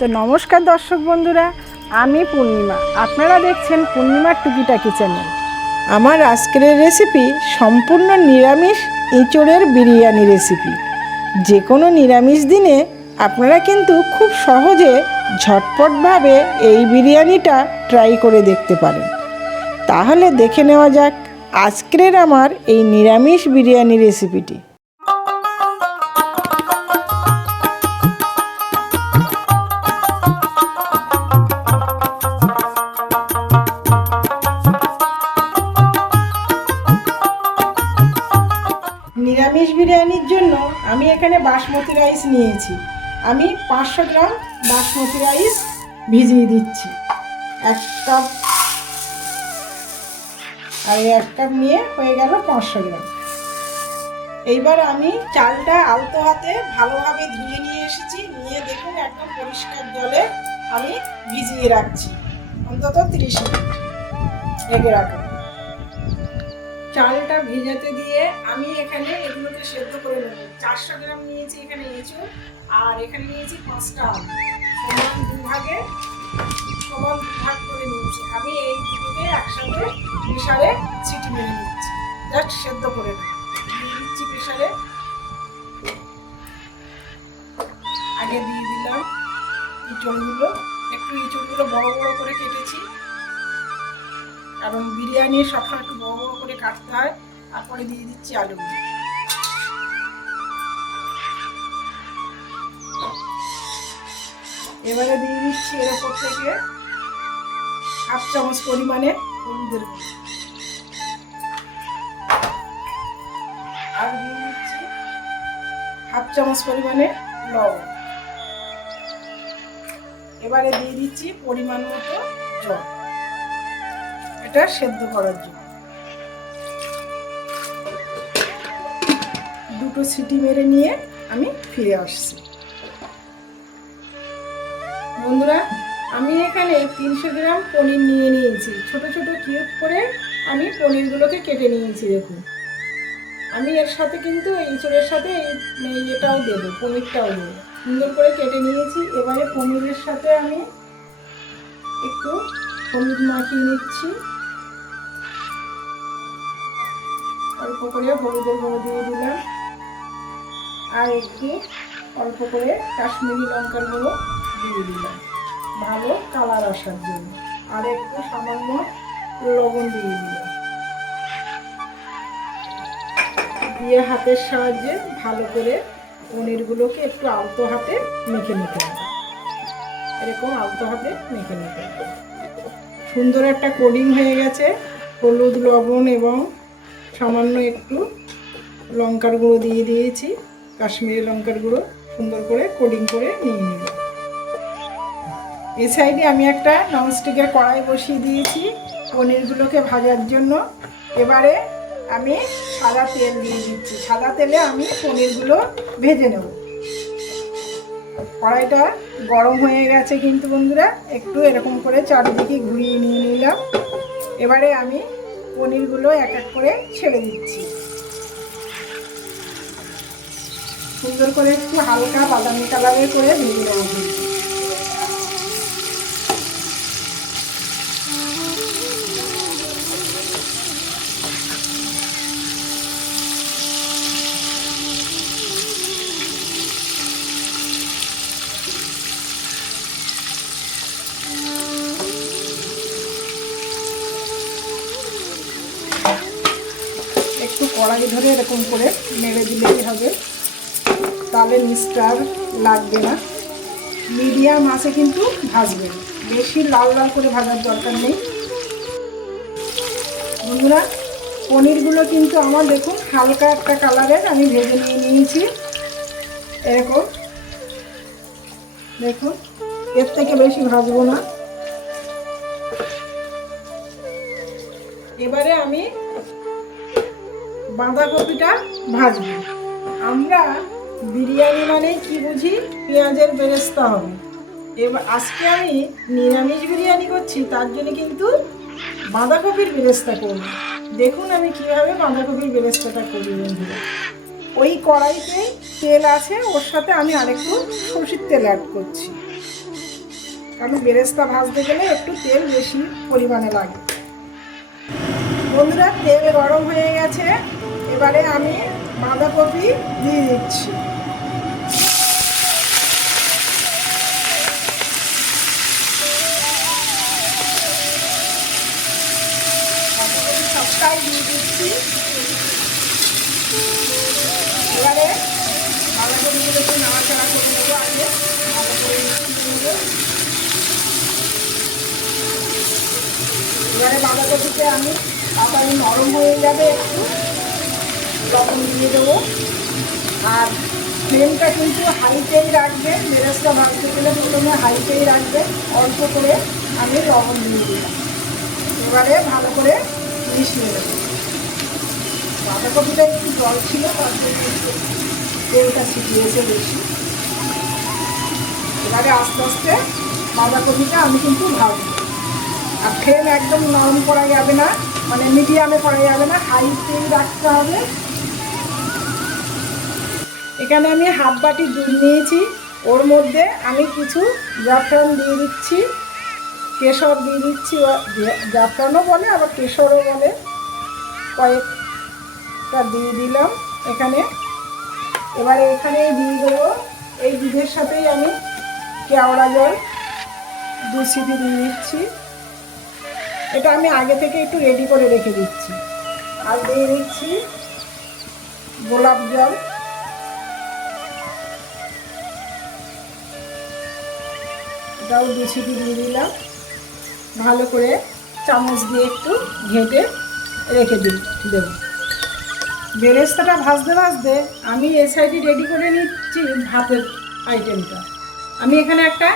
তো নমস্কার দর্শক বন্ধুরা, আমি পূর্ণিমা। আপনারা দেখছেন পূর্ণিমার টুকিটাকি চ্যানেল। আমার আজকের রেসিপি সম্পূর্ণ নিরামিষ এঁচোড়ের বিরিয়ানি রেসিপি। যে কোনো নিরামিষ দিনে আপনারা কিন্তু খুব সহজে ঝটপটভাবে এই বিরিয়ানিটা ট্রাই করে দেখতে পারেন। তাহলে দেখে নেওয়া যাক আজকের আমার এই নিরামিষ বিরিয়ানি রেসিপিটি। নিরামিষ বিরিয়ানির জন্য আমি এখানে বাসমতি রাইস নিয়েছি। আমি 500 গ্রাম বাসমতি রাইস ভিজিয়ে দিচ্ছি। 1 কাপ আর 1 কাপ নিয়ে হয়ে গেল 500 গ্রাম। এইবার আমি চালটা আলতো হাতে ভালোভাবে ধুয়ে নিয়ে এসেছি। নিয়ে দেখুন একদম পরিষ্কার জলে আমি ভিজিয়ে রাখছি অন্তত 30 মিনিট রেখে রাখুন। চালটা ভেজাতে দিয়ে আমি এখানে এগুলোকে সেদ্ধ করে নেব। 400 গ্রাম নিয়েছি এখানে এঁচোড়, আর এখানে নিয়েছি 5টা আলু। সমান দুভাগ করে নিয়েছি। আমি এই দুটোকে একসাথে প্রেসারে সিটি মেরে নিচ্ছি, জাস্ট সেদ্ধ করে নিচ্ছি প্রেসারে। আগে দিয়ে দিলাম এঁচোড়গুলো। এঁচোড়গুলো বড় বড় করে কেটেছি, কারণ বিরিয়ানি সবসময় একটু বড় বড় করে কাটতে হয়। তারপরে দিয়ে দিচ্ছি আলুগুলো। এবারে দিয়ে দিচ্ছি এর উপর থেকে 1/2 চামচ পরিমাণে হলুদের গুঁড়ো, আর দিয়ে দিচ্ছি 1/2 চামচ পরিমাণে লবণ। এবারে দিয়ে দিচ্ছি পরিমাণ মতো জল, এটা সেদ্ধ করার জন্য। 2টো সিটি মেরে নিয়ে আমি ফিরে আসছি। বন্ধুরা, আমি এখানে 300 গ্রাম পনির নিয়ে নিয়েছি। ছোট ছোট কিউব করে আমি পনিরগুলোকে কেটে নিয়েছি। দেখুন, আমি এর সাথে কিন্তু এঁচোড়ের সাথে এটাও দেবো, পনিরটাও দেবো। সুন্দর করে কেটে নিয়েছি। এবারে পনিরের সাথে আমি একটু হলুদ মাখিয়ে নিচ্ছি। অল্প করে হলুদের গুঁড়ো দিয়ে দিলাম, আর একটু অল্প করে কাশ্মীরি লঙ্কার গুঁড়ো দিয়ে দিলাম ভালো কালার আসার জন্য, আর একটু সামান্য লবণ দিয়ে দিলাম। দিয়ে হাতের সাহায্যে ভালো করে পনিরগুলোকে একটু আলতো হাতে মেখে নিতে হবে। এরকম আলতো হাতে মেখে নিতে হবে। সুন্দর একটা কোডিং হয়ে গেছে। হলুদ, লবণ এবং সামান্য একটু লঙ্কার গুঁড়ো দিয়ে দিয়েছি, কাশ্মীরি লঙ্কার গুঁড়ো। সুন্দর করে কোডিং করে নিয়ে নিব। এই সাইডে আমি একটা ননস্টিকের কড়াই বসিয়ে দিয়েছি পনিরগুলোকে ভাজার জন্য। এবারে আমি সাদা তেল দিয়ে দিচ্ছি। সাদা তেলে আমি পনিরগুলো ভেজে নেব। কড়াইটা গরম হয়ে গেছে কিন্তু বন্ধুরা, একটু এরকম করে চারিদিকে ঘুরিয়ে নিয়ে নিলাম। এবারে আমি পনিরগুলো এক এক করে ছেড়ে দিচ্ছি। সুন্দর করে একটু হালকা বাদামি কালারের করে ভেজে নেব। একটু কড়াই ধরে এরকম করে নেড়ে দিলেই হবে, তাহলে নিচটা লাগবে না। মিডিয়াম আঁচে কিন্তু ভাজবেন, বেশি লাল লাল করে ভাজার দরকার নেই। বন্ধুরা, পনিরগুলো কিন্তু আমার দেখুন হালকা একটা কালারের আমি ভেজে নিয়ে নিয়েছি। এরকম দেখুন, এর থেকে বেশি ভাজবো না। এবারে আমি বাঁধাকপিটা ভাজবো। আমরা বিরিয়ানি মানে কি বুঝি, পেঁয়াজের বেরেস্তা হবে। এবার আজকে আমি নিরামিষ বিরিয়ানি করছি, তার জন্য কিন্তু বাঁধাকপির বেরেস্তা করব। দেখুন আমি কিভাবে বাঁধাকপির বেরেস্তাটা করি বন্ধুরা। ওই কড়াইতে তেল আছে, ওর সাথে আমি আরেকটু সরষের তেল অ্যাড করছি। কারণ বেরেস্তা ভাজতে গেলে একটু তেল বেশি পরিমাণে লাগে। বন্ধুরা, তেল গরম হয়ে গেছে, এবারে আমি বাঁধাকপি দিয়ে দিচ্ছি। সবটাই দিয়ে দিচ্ছি। এবারে বাঁধাকপিগুলো একটু নাড়াচাড়া করে নেবো, আগে ভালো করে নেবো। এবারে বাঁধাকপিতে আমি তাড়াতাড়ি নরম হয়ে যাবে, একটু লবণ দিয়ে দেবো। আর ফ্লেমটা কিন্তু হাইতেই রাখবেন, বেরেস্তা ভাজতে গেলে প্রথমে হাইতেই রাখবেন। অল্প করে আমি লবণ দিয়ে দিলাম। এবারে ভালো করে মিশিয়ে দেবো। বাঁধাকপিটা একটু জল ছিল, তার জন্য একটু তেলটা ছিটিয়েছে বেশি। এবারে আস্তে আস্তে বাঁধাকপিটা আমি কিন্তু ভাজবো। আর ফ্লেম একদম নরম করা যাবে না, মানে মিডিয়ামে করা যাবে না, হাইতেই রাখতে হবে। এখানে আমি হাফ বাটি দুধ নিয়েছি, ওর মধ্যে আমি কিছু জাফরান দিয়ে দিচ্ছি, কেশর দিয়ে দিচ্ছি। জাফরানও বলে আবার কেশরও বলে, কয়েকটা দিয়ে দিলাম এখানে। এবারে এখানে দিয়ে দেবো, এই দুধের সাথেই আমি কেওড়া জল 2 সিটি দিয়ে দিচ্ছি। এটা আমি আগে থেকে একটু রেডি করে রেখে দিচ্ছি। আর দিয়ে দিচ্ছি গোলাপ জল। এটাও 2 সিটি দিয়ে দিলাম। ভালো করে চামচ দিয়ে একটু ঘেঁটে রেখে দেবো। বেরেস্তাটা ভাজতে ভাজতে আমি এই সাইডে রেডি করে নিচ্ছি ভাতের আইটেমটা। আমি এখানে একটা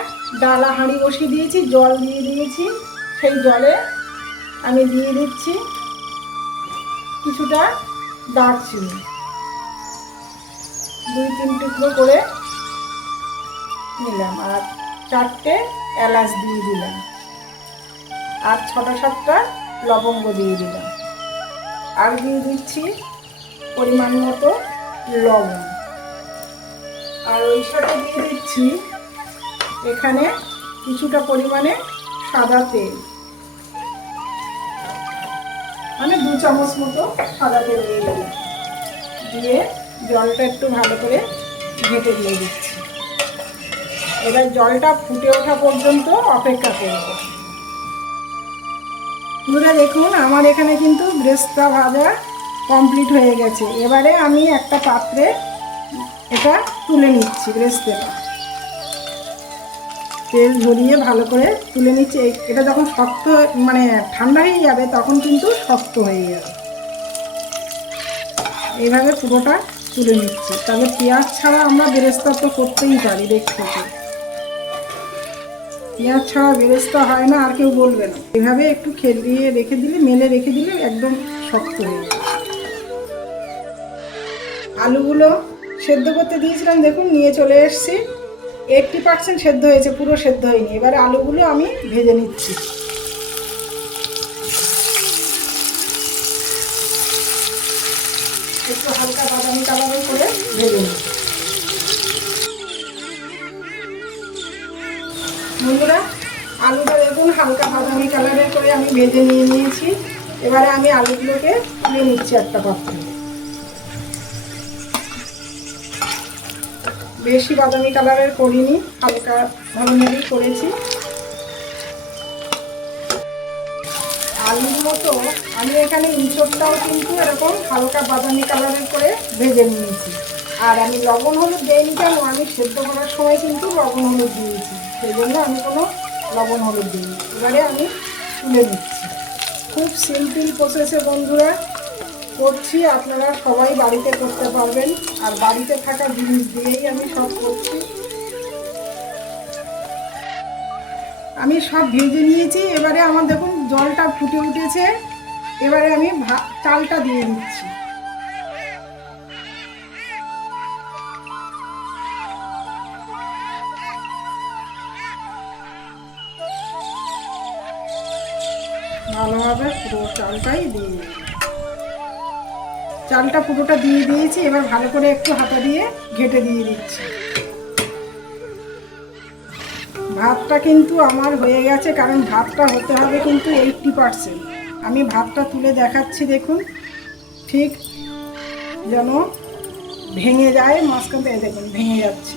ডালা হাঁড়ি বসিয়ে দিয়েছি, জল দিয়ে দিয়েছি। সেই জলে আমি দিয়ে দিচ্ছি কিছুটা দারচিনি, 2-3 টুকরো করে নিলাম। আর 4টে এলাচ দিয়ে দিলাম। আর 6টা-7টা লবঙ্গ দিয়ে দিলাম। আর দিয়ে দিচ্ছি পরিমাণ মতো লবণ। আর ওই সাথে দিয়ে দিচ্ছি এখানে কিছুটা পরিমাণে সাদা তেল, মানে 2 চামচ মতো সাদা তেল দিয়ে দিলাম। দিয়ে জলটা একটু ভালো করে ঘেঁটে দিয়ে দিচ্ছি। এবার জলটা ফুটে ওঠা পর্যন্ত অপেক্ষা করব। বন্ধুরা দেখুন, আমার এখানে কিন্তু বেরেস্তা ভাজা কমপ্লিট হয়ে গেছে। এবারে আমি একটা পাত্রে এটা তুলে নিচ্ছি। বেরেস্তাটা তেল ঝরিয়ে ভালো করে তুলে নিচ্ছি। এটা যখন শক্ত, মানে ঠান্ডা হয়ে যাবে, তখন কিন্তু শক্ত হয়ে যাবে। এইভাবে পুরোটা তুলে নিচ্ছি। তবে পেঁয়াজ ছাড়া আমরা বেরেস্তা তো করতেই পারি, দেখতে পেঁয়াজ ছাড়া বেরেস্তা হয় না, আর কেউ বলবে না। এভাবে একটু খেলিয়ে রেখে দিলে, মেলে রেখে দিলে একদম শক্ত হয়ে যাবে। আলুগুলো সেদ্ধ করতে দিয়েছিলাম, দেখুন নিয়ে চলে এসেছি। 80% সেদ্ধ হয়েছে, পুরো সেদ্ধ হয়নি। এবারে আলুগুলো আমি ভেজে নিচ্ছি। একটু হালকা বাদামি কালারের করে ভেজে নিচ্ছি। বন্ধুরা, আলুটা দেখুন হালকা বাদামি কালারের করে আমি ভেজে নিয়েছি। এবারে আমি আলুগুলোকে তুলে নিচ্ছি একটা পাত্রে। বেশি বাদামি কালারের করিনি, হালকা ধরনেরই করেছি। আলুর মতো আমি এখানে ইঁচড়টাও কিন্তু এরকম হালকা বাদামি কালারের করে ভেজে নিয়েছি। আর আমি লবণ হলুদ দিইনি, কেন, আমি সেদ্ধ করার সময় কিন্তু লবণ হলুদ দিয়েছি, সেই জন্য আমি কোনো লবণ হলুদ দিইনি। এবারে আমি তুলে নিচ্ছি। খুব সিম্পল প্রসেসে বন্ধুরা করছি, আপনারা সবাই বাড়িতে করতে পারবেন। আর বাড়িতে থাকা জিনিস দিয়েই আমি সব করছি। আমি সব ভেজে নিয়েছি। এবারে আমার দেখুন জলটা ফুটে উঠেছে। এবারে আমি চালটা দিয়ে দিচ্ছি। ভালোভাবে পুরো চালটাই দিয়ে দিই। চালটা পুরোটা দিয়ে দিয়েছি। এবার ভালো করে একটু হাতা দিয়ে ঘেঁটে দিয়ে দিচ্ছি। ভাতটা কিন্তু আমার হয়ে গেছে, কারণ ভাতটা হতে হবে কিন্তু 80%। আমি ভাতটা তুলে দেখাচ্ছি, দেখুন ঠিক যেন ভেঙে যায় মাঝখান থেকে, দেখুন ভেঙে যাচ্ছে,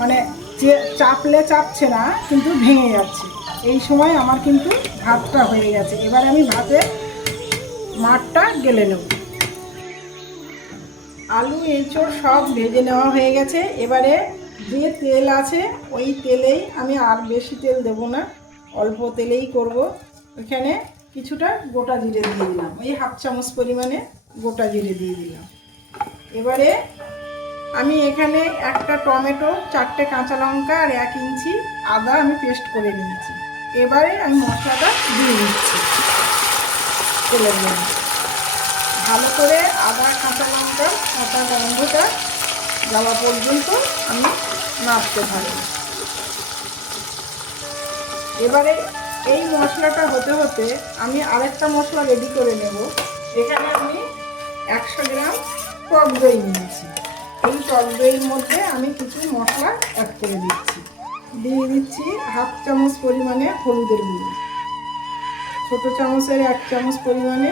মানে যে চাপলে চাপছে না কিন্তু ভেঙে যাচ্ছে। এই সময় আমার কিন্তু ভাতটা হয়ে গেছে। এবার আমি ভাতে মাঠটা গেলে নেব। আলু এঁচড় সব ভেজে নেওয়া হয়ে গেছে। এবারে যে তেল আছে ওই তেলেই, আমি আর বেশি তেল দেব না, অল্প তেলেই করব। এখানে কিছুটা গোটা জিরে দিয়ে দিলাম, ওই 1/2 চামচ পরিমাণে গোটা জিরে দিয়ে দিলাম। এবারে আমি এখানে একটা টমেটো, 4টে কাঁচা লঙ্কা আর 1 ইঞ্চি আদা আমি পেস্ট করে নিয়েছি। এবারে আমি মশলাটা দিয়ে দিচ্ছি তেলের মধ্যে। ভালো করে আদা কাঁচা লঙ্কা কাঁচা গন্ধটা যাওয়া পর্যন্ত আমি নাড়তে থাকব। এবারে এই মশলাটা হতে হতে আমি আরেকটা মশলা রেডি করে নেব। এখানে আমি 100 গ্রাম টক দই নিয়েছি। এই টক দইয়ের মধ্যে আমি কিছু মশলা অ্যাড করে দিচ্ছি। দিয়ে দিচ্ছি 1/2 চামচ পরিমাণে হলুদের গুঁড়ো, ছোটো চামচের 1 চামচ পরিমাণে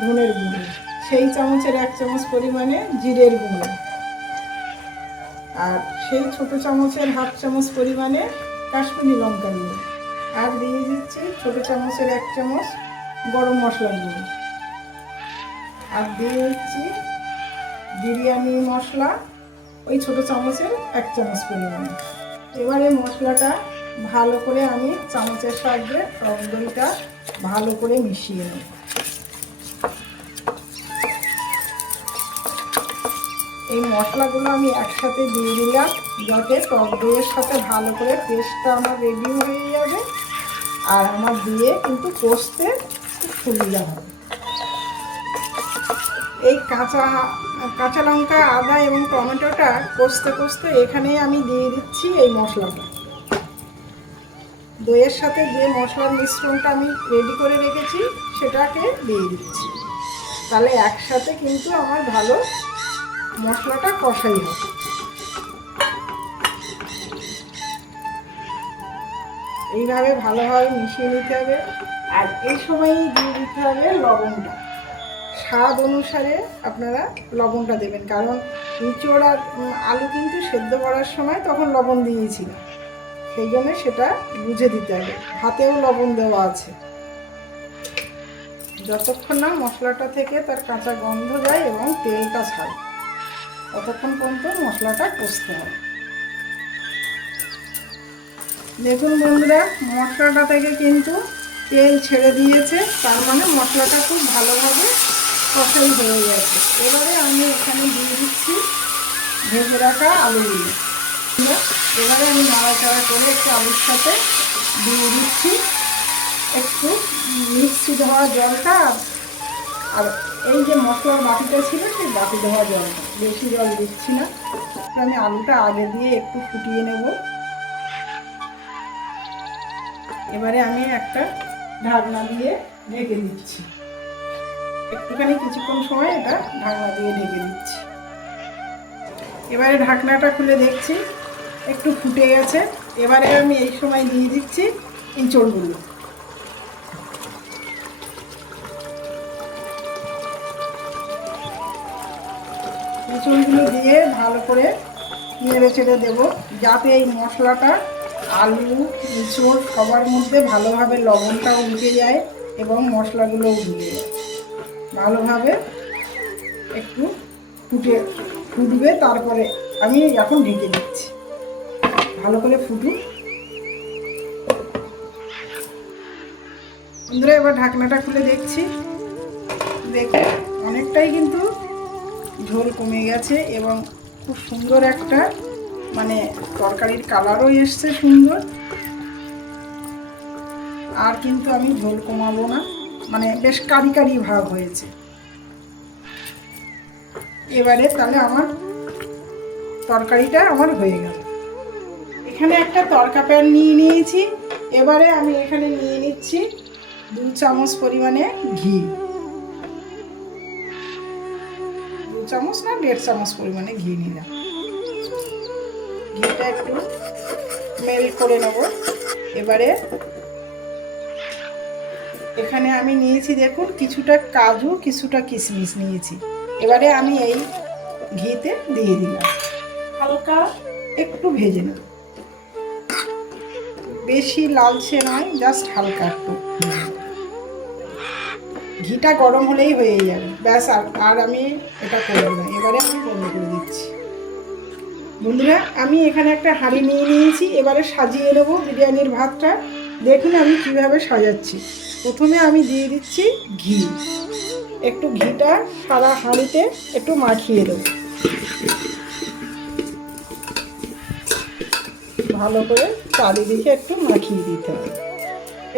ধনের গুঁড়ো, সেই চামচের 1 চামচ পরিমাণে জিরের গুঁড়ো, আর সেই ছোটো চামচের 1/2 চামচ পরিমাণে কাশ্মীরি লঙ্কা গুঁড়ো, আর দিয়ে দিচ্ছি ছোটো চামচের 1 চামচ গরম মশলা গুঁড়ো, আর দিয়ে দিচ্ছি বিরিয়ানি মশলা ওই ছোটো চামচের 1 চামচ পরিমাণে। এবারে মশলাটা ভালো করে আমি চামচের সাহায্যে টক দইটা ভালো করে মিশিয়ে নেব। এই মশলাগুলো আমি একসাথে দিয়ে দিলাম যাতে টক দইয়ের সাথে ভালো করে পেস্টটা আমার রেডি হয়ে যাবে, আর আমার দিয়ে কিন্তু কষতে খুব সুবিধা হবে। এই কাঁচা লঙ্কা, আদা এবং টমেটোটা কষতে কষতে এখানেই আমি দিয়ে দিচ্ছি এই মশলাটা। দইয়ের সাথে যে মশলার মিশ্রণটা আমি রেডি করে রেখেছি সেটাকে দিয়ে দিচ্ছি। তাহলে একসাথে কিন্তু আমার ভালো মশলাটা কষাই হবে। এইভাবে ভালোভাবে মিশিয়ে নিতে হবে। আর এই সময়ই দিয়ে দিতে হবে লবণটা। স্বাদ অনুসারে আপনারা লবণটা দেবেন, কারণ এঁচোড় আর আলু কিন্তু সেদ্ধ করার সময় তখন লবণ দিয়েছিল, সেই জন্য সেটা বুঝে দিতে হবে। ভাতেও লবণ দেওয়া আছে। যতক্ষণ না মশলাটা থেকে তার কাঁচা গন্ধ যায় এবং তেলটা ছাড়ে ততক্ষণ পর্যন্ত মশলাটা কষতে হবে। দেখুন বন্ধুরা, মশলাটা থেকে কিন্তু তেল ছেড়ে দিয়েছে, তার মানে মশলাটা খুব ভালোভাবে কষাই হয়ে গেছে। এবারে আমি এখানে দিয়ে দিচ্ছি ভেজে রাখা আলুগুলো। এবারে আমি নাড়াচাড়া করে একটু আলুর সাথে দিয়ে দিচ্ছি একটু মিক্সি ধোয়া জলটা, আর এই যে মশলার বাটিটা ছিল সেই বাটি ধোয়া জলটা, বেশি জল দিচ্ছি না। আমি আলুটা আগে দিয়ে একটু ফুটিয়ে নেব। এবারে আমি একটা ঢাকনা দিয়ে ঢেকে দিচ্ছি, একটুখানি কিছুক্ষণ সময় এটা ঢাকনা দিয়ে ঢেকে দিচ্ছি। এবারে ঢাকনাটা খুলে দেখছি একটু ফুটে গেছে। এবারে আমি এই সময় দিয়ে দিচ্ছি এঁচড়গুলো। এঁচড়গুলো দিয়ে ভালো করে নেড়ে চেড়ে দেবো, যাতে এই মশলাটা আলু এঁচড় সবার মধ্যে ভালোভাবে লবণটাও উঠে যায় এবং মশলাগুলোও ঢুকে যায়। ভালোভাবে একটু ফুটবে, তারপরে আমি এখন ঢেকে দিচ্ছি। ভালো করে ফুটুক বন্ধুরা। এবার ঢাকনাটা খুলে দেখছি, দেখে অনেকটাই কিন্তু ঝোল কমে গেছে এবং খুব সুন্দর একটা মানে তরকারির কালারও এসছে সুন্দর। আর কিন্তু আমি ঝোল কমাবো না, মানে বেশ কারি কারি ভাব হয়েছে। এবারে তাহলে আমার তরকারিটা আমার হয়ে গেল। এখানে একটা তরকা প্যান নিয়ে নিয়েছি। এবারে আমি এখানে নিয়ে নিচ্ছি 2 চামচ পরিমাণে ঘি, 2 চামচ না 1.5 চামচ পরিমাণে ঘি নিলাম। ঘিটা একটু মেল্ট করে নেব। এবারে এখানে আমি নিয়েছি দেখুন কিছুটা কাজু, কিছুটা কিশমিশ নিয়েছি। এবারে আমি এই ঘিতে দিয়ে দিলাম, হালকা একটু ভেজে নেব, বেশি লালচে নয়, জাস্ট হালকা একটু। ঘিটা গরম হলেই হয়ে যাবে, ব্যাস। আর আমি এটা করব না। এবারে আমি বন্ধ করে দিচ্ছি। বন্ধুরা, আমি এখানে একটা হাঁড়ি নিয়ে নিয়েছি। এবারে সাজিয়ে নেব বিরিয়ানির ভাতটা। দেখুন আমি কিভাবে সাজাচ্ছি। প্রথমে আমি দিয়ে দিচ্ছি ঘি। একটু ঘিটা সারা হাঁড়িতে একটু মাখিয়ে দেবো, ভালো করে চারিদিকে একটু মাখিয়ে দিতে হবে।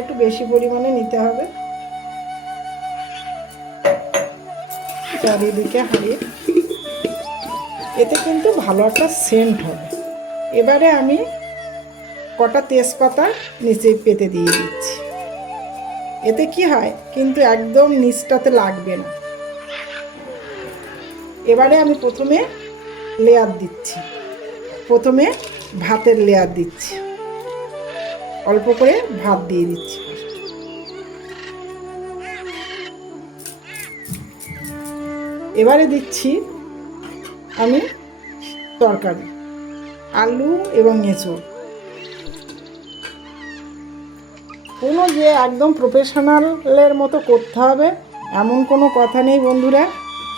একটু বেশি পরিমাণে নিতে হবে চারিদিকে হাঁড়িয়ে, এতে কিন্তু ভালো একটা সেন্ট হবে। এবারে আমি কটা তেজপাতা নিচে পেতে দিয়ে দিচ্ছি। এতে কি হয় কিন্তু একদম নিচটাতে লাগবে না। এবারে আমি প্রথমে লেয়ার দিচ্ছি, প্রথমে ভাতের লেয়ার দিচ্ছি, অল্প করে ভাত দিয়ে দিচ্ছি। এবারে দিচ্ছি আমি তরকারি, আলু এবং এঁচোড়। কোনো যে একদম প্রফেশনালের মতো করতে হবে এমন কোনো কথা নেই বন্ধুরা।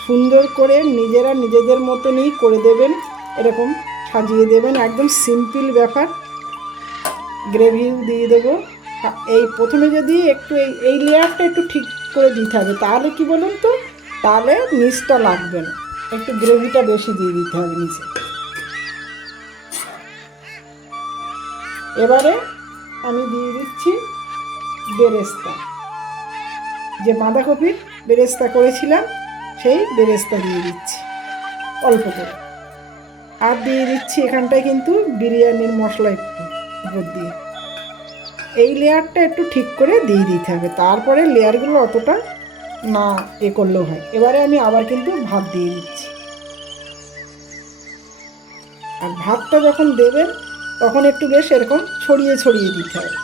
সুন্দর করে নিজেরা নিজেদের মতনই করে দেবেন, এরকম সাজিয়ে দেবেন, একদম সিম্পল ব্যাপার। গ্রেভিও দিয়ে দেবো। এই প্রথমে যদি একটু এই লেয়ারটা একটু ঠিক করে দিতে হবে, তাহলে কি বলুন তো, তাহলে নিচটা লাগবে না। একটু গ্রেভিটা বেশি দিয়ে দিতে হবে নিচে। এবারে আমি দিয়ে দিচ্ছি বেরেস্তা, যে বাঁধাকপির বেরেস্তা করেছিলাম সেই বেরেস্তা দিয়ে দিচ্ছি অল্প করে। আর দিয়ে দিচ্ছি এখানটায় কিন্তু বিরিয়ানির মশলা একটু উপর দিয়ে। এই লেয়ারটা একটু ঠিক করে দিয়ে দিতে হবে, তারপরে লেয়ারগুলো অতটা না করলেও হয়। এবারে আমি আবার কিন্তু ভাত দিয়ে দিচ্ছি। আর ভাতটা যখন দেবেন তখন একটু বেশ এরকম ছড়িয়ে ছড়িয়ে দিতে হবে,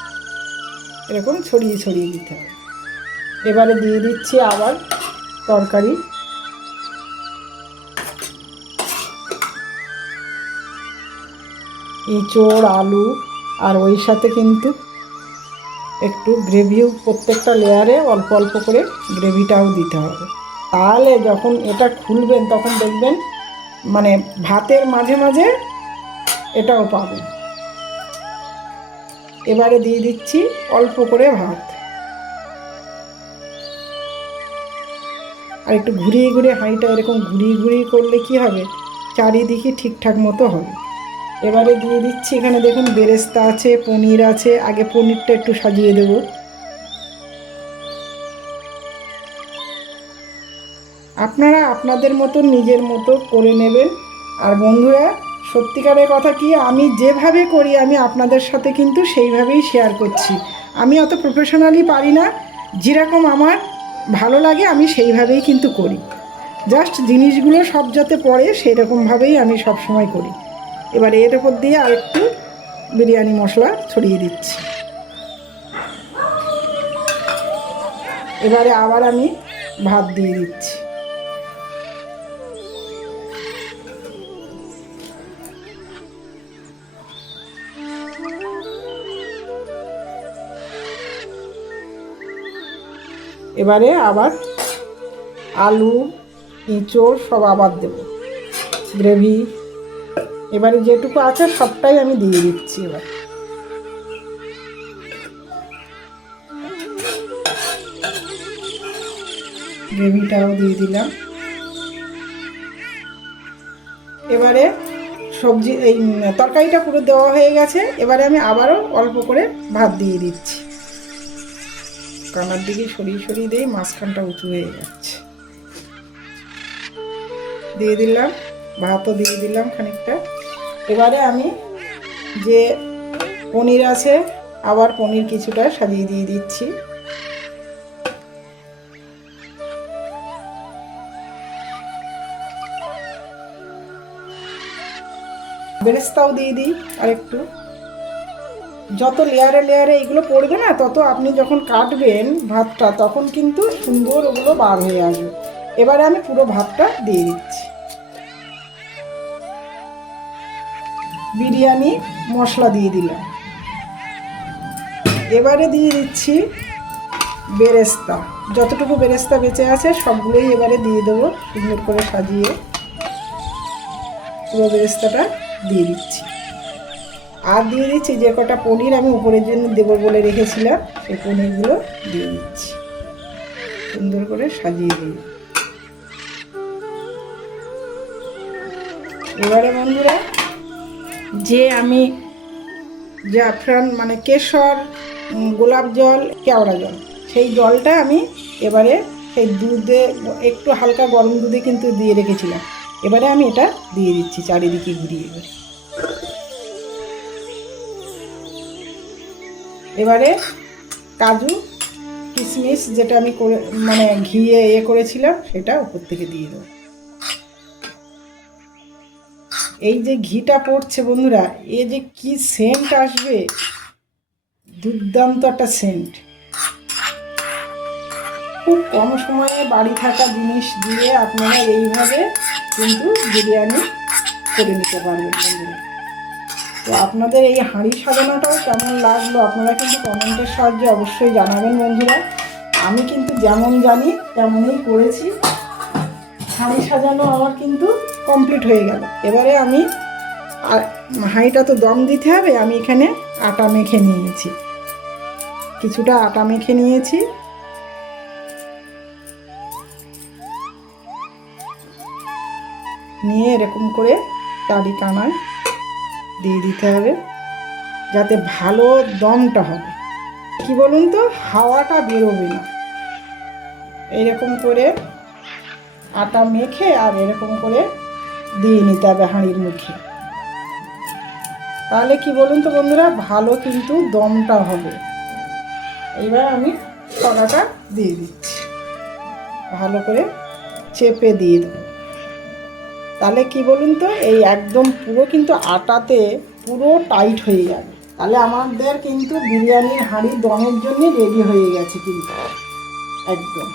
এরকম ছড়িয়ে ছড়িয়ে দিতে হবে। এবারে দিয়ে দিচ্ছি আবার তরকারি। এঁচোড়, আলু, আর ওই সাথে কিন্তু একটু গ্রেভিও প্রত্যেকটা লেয়ারে অল্প অল্প করে গ্রেভিটাও দিতে হবে। তাহলে যখন এটা খুলবেন তখন দেখবেন মানে ভাতের মাঝে মাঝে এটাও পাবেন। এবারে দিয়ে দিচ্ছি অল্প করে ভাত, আর একটু ঘুরিয়ে ঘুরিয়ে হাঁড়িটা এরকম ঘুরিয়ে ঘুরিয়ে করলে কি হবে, চারিদিকে ঠিকঠাক মতো হবে। এবারে দিয়ে দিচ্ছি এখানে দেখুন বেরেস্তা আছে, পনির আছে। আগে পনিরটা একটু সাজিয়ে দেব। আপনারা আপনাদের মতো নিজের মতো করে নেবেন। আর বন্ধুরা, সত্যিকারের কথা কি, আমি যেভাবে করি আমি আপনাদের সাথে কিন্তু সেইভাবেই শেয়ার করছি। আমি অত প্রফেশনালি পারি না, যেরকম আমার ভালো লাগে আমি সেইভাবেই কিন্তু করি। জাস্ট জিনিসগুলো সব যাতে পড়ে সেরকমভাবেই আমি সব সময় করি। এবারে এর উপর দিয়ে আরেকটু বিরিয়ানি মশলা ছড়িয়ে দিচ্ছি। এবারে আবার আমি ভাত দিয়ে দিচ্ছি। এবারে আবার আলু, এঁচোড় সব আবার দেব, গ্রেভি। এবারে যেটুকু আছে সবটাই আমি দিয়ে দিচ্ছি। এবার গ্রেভিটাও দিয়ে দিলাম। এবারে সবজি এই তরকারিটা পুরো দেওয়া হয়ে গেছে। এবারে আমি আবারও অল্প করে ভাত দিয়ে দিচ্ছি। কানার দিকে সরিয়ে সরিয়ে দিয়ে মাঝখানটা উঁচু হয়ে যাচ্ছে। দিয়ে দিলাম ভাতও দিয়ে দিলাম খানিকটা। এবারে আমি যে পনির আছে আবার পনির কিছুটা সাজিয়ে দিয়ে দিচ্ছি। বেরেস্তাও দিয়ে দিই আর একটু। যত লেয়ারে লেয়ারে এগুলো পড়বে না, তত আপনি যখন কাটবেন ভাতটা তখন কিন্তু সুন্দর ওগুলো বার হয়ে আসবে। এবারে আমি পুরো ভাতটা দিয়ে দিচ্ছি। বিরিয়ানি মশলা দিয়ে দিলাম। এবারে দিয়ে দিচ্ছি বেরেস্তা। যতটুকু বেরেস্তা বেঁচে আছে সবগুলোই এবারে দিয়ে দেবো, সুন্দর করে সাজিয়ে পুরো বেরেস্তাটা দিয়ে দিচ্ছি। আর দিয়ে দিচ্ছি যে কটা পনির আমি উপরের জন্য দেবো বলে রেখেছিলাম, সেই পনিরগুলো দিয়ে দিচ্ছি, সুন্দর করে সাজিয়ে দিই। এবারে বন্ধুরা, যে আমি জাফরান মানে কেশর, গোলাপ জল, কেওড়া জল, সেই জলটা আমি এবারে সেই দুধে একটু হালকা গরম দুধে কিন্তু দিয়ে রেখেছিলাম, এবারে আমি এটা দিয়ে দিচ্ছি চারিদিকে ঘুরিয়ে। এবারে কাজু কিশমিশ যেটা আমি করে মানে ঘিয়ে করেছিলাম সেটা উপর থেকে দিয়ে দেবো। এই যে ঘিটা পড়ছে বন্ধুরা, এ যে কি সেন্ট আসবে, দুর্দান্ত একটা সেন্ট। খুব কম সময়ে বাড়ি থাকা জিনিস দিয়ে আপনারা এইভাবে কিন্তু বিরিয়ানি করে নিতে পারবেন বন্ধুরা। তো আপনাদের এই হাঁড়ি সাজানোটাও কেমন লাগলো আপনারা কিন্তু কমেন্টের সাহায্যে অবশ্যই জানাবেন বন্ধুরা। আমি কিন্তু যেমন জানি তেমনই করেছি। হাঁড়ি সাজানো আমার কিন্তু কমপ্লিট হয়ে গেল। এবারে আমি হাঁড়িটা তো দম দিতে হবে, আমি এখানে আটা মেখে নিয়েছি, কিছুটা আটা মেখে নিয়েছি। নিয়ে এরকম করে চারি কানায় দিয়ে দিতে হবে, যাতে ভালো দমটা হবে। কি বলুন তো, হাওয়াটা বেরোবে না। এইরকম করে আটা মেখে আর এরকম করে দিয়ে নিতে হবে হাঁড়ির মুখে, তাহলে কি বলুন তো বন্ধুরা, ভালো কিন্তু দমটা হবে। এইবার আমি কড়াটা দিয়ে দিচ্ছি, ভালো করে চেপে দিয়ে দেবো। তাহলে কি বলুন তো, এই একদম পুরো কিন্তু আটাতে পুরো টাইট হয়ে যাবে। তাহলে আমাদের কিন্তু বিরিয়ানির হাঁড়ি দমের জন্য রেডি হয়ে গেছে কিন্তু একদম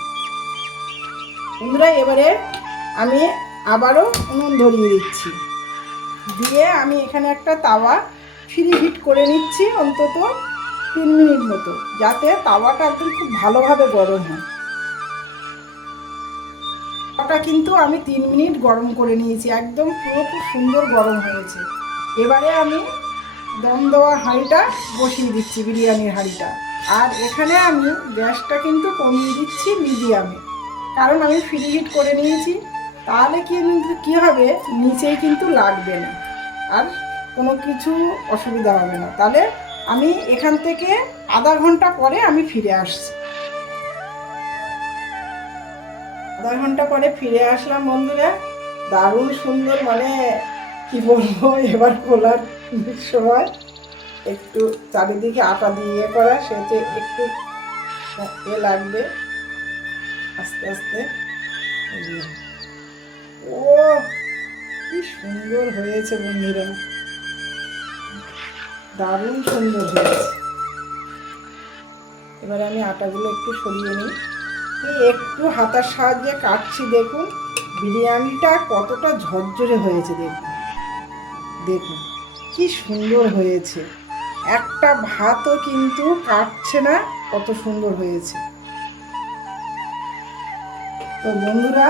বন্ধুরা। এবারে আমি আবারও উনুন ধরিয়ে দিচ্ছি, দিয়ে আমি এখানে একটা তাওয়া ফ্রি হিট করে নিচ্ছি অন্তত 3 মিনিট মতো, যাতে তাওয়াটা একদম খুব ভালোভাবে গরম হয়। তাওয়াটা কিন্তু আমি 3 মিনিট গরম করে নিয়েছি, একদম পুরো খুব সুন্দর গরম হয়েছে। এবারে আমি দম দেওয়া হাঁড়িটা বসিয়ে দিচ্ছি, বিরিয়ানির হাঁড়িটা। আর এখানে আমি গ্যাসটা কিন্তু কমিয়ে দিচ্ছি মিডিয়ামে, কারণ আমি ফ্রি হিট করে নিয়েছি। তাহলে কিন্তু কী হবে, নিচেই কিন্তু লাগবে না আর কোনো কিছু অসুবিধা হবে না। তাহলে আমি এখান থেকে আধা ঘন্টা পরে আমি ফিরে আসছি। আধা ঘন্টা পরে ফিরে আসলাম বন্ধুরা। দারুণ সুন্দর, মানে কি বলবো, এবার খোলার সময় একটু চারিদিকে আটা দিয়ে করা, সেটা একটু লাগবে আস্তে আস্তে। ও কি সুন্দর হয়েছে বন্ধুরা, দারুণ সুন্দর হয়েছে। এবার আমি আটাগুলো একটু সরিয়ে নিই, একটু হাতার সাহায্যে কাটছি। দেখুন বিরিয়ানিটা কতটা ঝরঝরে হয়েছে, দেখুন দেখুন কি সুন্দর হয়েছে। একটা ভাতও কিন্তু কাটছে না, কত সুন্দর হয়েছে। তো বন্ধুরা,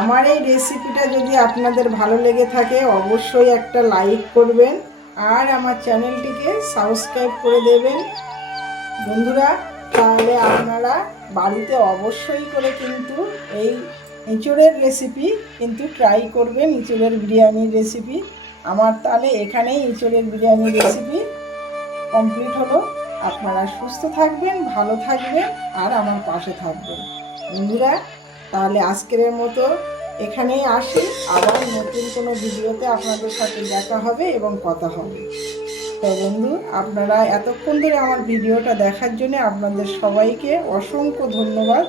আমার এই রেসিপিটা যদি আপনাদের ভালো লেগে থাকে অবশ্যই একটা লাইক করবেন আর আমার চ্যানেলটিকে সাবস্ক্রাইব করে দেবেন বন্ধুরা। তাহলে আপনারা বাড়িতে অবশ্যই করে কিন্তু এই এঁচোড়ের রেসিপি কিন্তু ট্রাই করবেন, এঁচোড়ের বিরিয়ানির রেসিপি। আমার তাহলে এখানেই এঁচোড়ের বিরিয়ানির রেসিপি কমপ্লিট হলো। আপনারা সুস্থ থাকবেন, ভালো থাকবেন আর আমার পাশে থাকবেন বন্ধুরা। তাহলে আজকের মতো এখানেই আসি, আবার নতুন কোনো ভিডিওতে আপনাদের সাথে দেখা হবে এবং কথা হবে। তো বন্ধু, আপনারা এতক্ষণ ধরে আমার ভিডিওটা দেখার জন্য আপনাদের সবাইকে অসংখ্য ধন্যবাদ।